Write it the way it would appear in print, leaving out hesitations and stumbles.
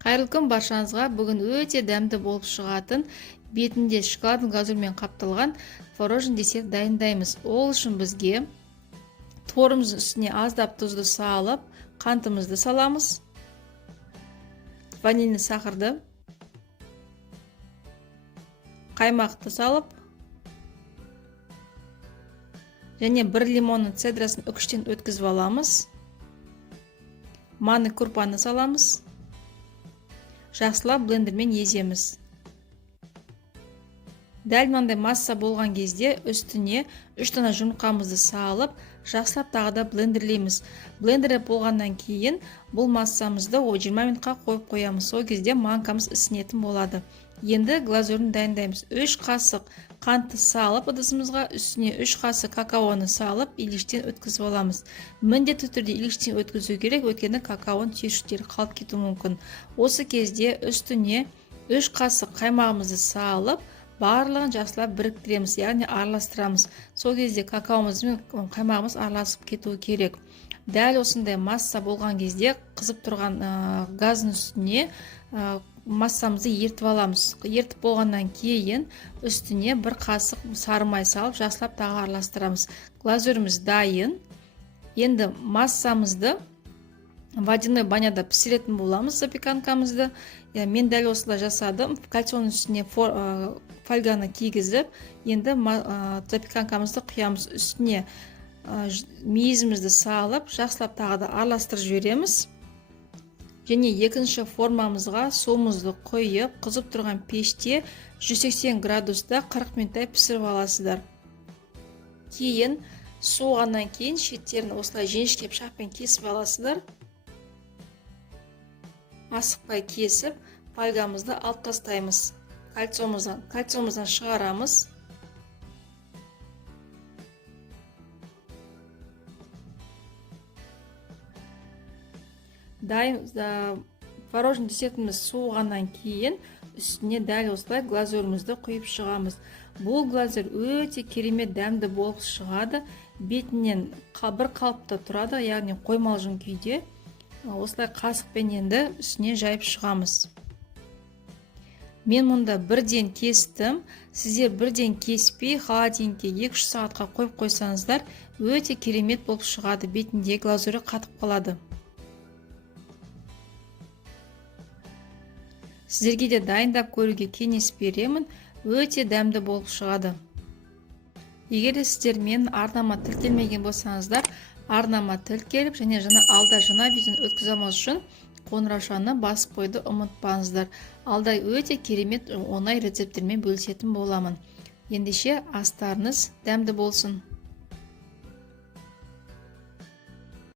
Қайырлы күн баршаңызға. Бүгін өте дәмді болып шығатын, бетінде шоколадный глазурмен қапталған творожный десерт дайындаймыз. Ол үшін бізге творымыздың үстіне аздап тұзды салып, қантымызды саламыз, ванильный сахарды, қаймақты салып, және бір лимонның цедрасын үкіштен өткізіп аламыз. Манный крупаны саламыз. Жақсылап блендермен еземіз. Дәл мынандай масса болған кезде үстіне 3 дана жұмыртқамызды салып, жақсылап тағы да блендерлейміз. Блендерлеп болғаннан кейін бұл массамызды 20 минутқа қойып қоямыз. Сол кезде манкамыз ісінетін болады. Енді глазурын дайындаймыз. 3 қасық қантты салып ыдысымызға, үстіне 3 қасық какаоны салып, илештен өткізіп аламыз. Міндетті түрде илештен өткізу керек, өйткені какаоның түйіршіктері қалып кетуі мүмкін. Осы кезде үстіне 3 қасық қаймағымызды салып, барлығын жақсылап біріктіреміз, яғни араластырамыз. Сол кезде какаомыз бен қаймағымыз араласып кетуі керек. Дәл осындай масса болған кезде қызып тұрған газдың үстіне массамызды ертіп аламыз. Ертіп болғаннан кейін үстіне 1 қасық сары май салып, жақсылап тағы араластырамыз. Глазуріміз дайын. Енді массамызды водяной баняда пісіретін боламыз, запеканкамызды. Мен дәл осылай жасадым. Кольцоның үстіне фольганы кигізіп, енді запеканкамызды құямыз. Үстіне мейізімізді салып, жақсылап тағы да араластырып жібереміз. Және екінші формамызға суымызды қойып, қызып тұрған пеште 180 градуста 40 минуттай пісіріп аласыздар. Кейін суығаннан кейін шеттерін осылай жіңішкеп шақпен кесіп аласыздар. Асықпай кесіп, фольгамызды алып тастаймыз. Кольцомыздан шығарамыз. Творожный десертіміз суығаннан кейін үстіне дәл осылай глазурімізді құйып шығамыз. Бұл глазур өте керемет дәмді болып шығады. Бетінен бір қалыпта тұрады, яғни қоймалжың күйде. Осылай қасықпен енді үстіне жайып шығамыз. Мен мұнда бірден кестім. Сіздер бірден кеспей, холодильникке 2-3 сағатқа қойып қойсаңыздар, өте керемет болып шығады. Бетінде глазуры қатып қалады. Сіздерге де дайындап көруге кеңес беремін. Өте дәмді болып шығады. Егер сіздер мен арнама тіркелмеген болсаңыздар, арнама тіркеліп, және алда жаңа видеоны өткіземіз үшін қоңыраушаны басып қойды ұмытпаңыздар. Алда өте керемет оңай рецепттермен бөлісетін боламын. Ендеше астарыңыз дәмді болсын.